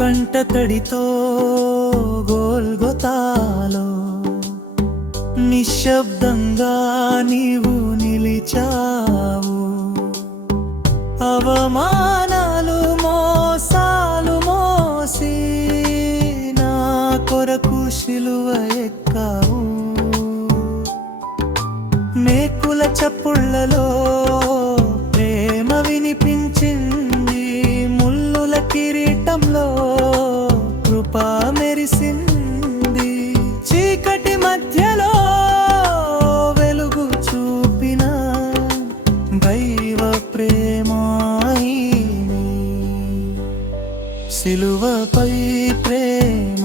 కంటతడితో గోల్గొతాలో నిశ్శబ్దంగా నీవు నిలిచావు. అవమానాలు మోసాలు మోసి నా కొరకు శిలువ ఎక్కావు. మేకుల చప్పుళ్ళలో ప్రేమ వినిపించింది, ముల్లుల కిరీటంలో కృప మెరిసింది. చీకటి మధ్యలో వెలుగు చూపిన దైవ ప్రేమాయిని. సిలువపై ప్రేమ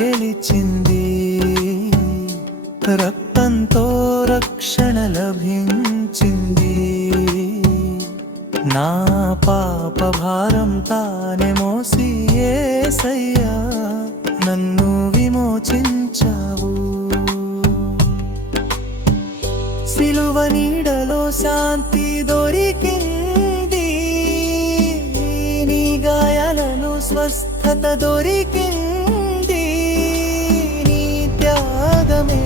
గెలిచింది, రక్తంతో రక్షణ లభించింది. నా పాప భారం తానే మోసి యేసయ్యా నన్ను విమోచించావు. సిలువ నీడలో శాంతి దొరికింది, నీ గాయాలను స్వస్థత దొరికింది. నీ త్యాగమే